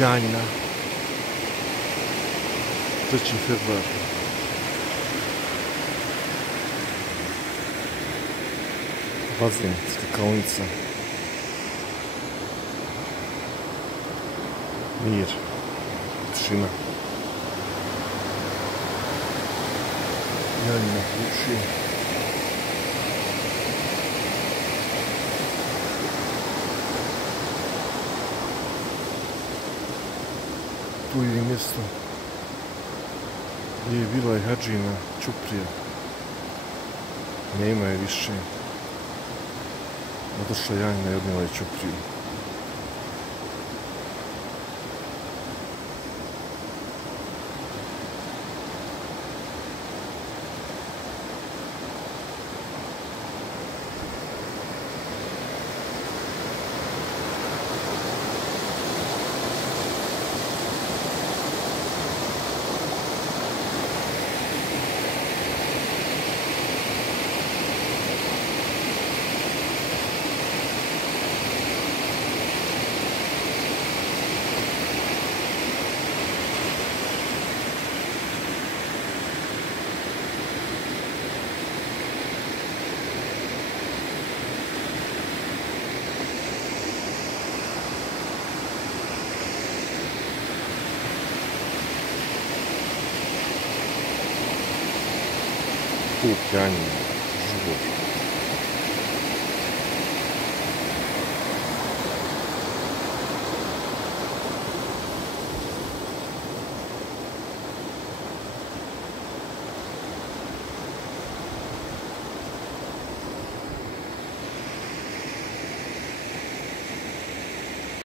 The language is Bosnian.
Janjina. 3. februar. Bazen, skakaonica. Mir. Tišina. Janjina komšija. Tu je mjesto gdje je bila i Hadžina Ćuprija. Nema je više. Odošla Janjina i odnijela je Ćupriju. Put Janjina.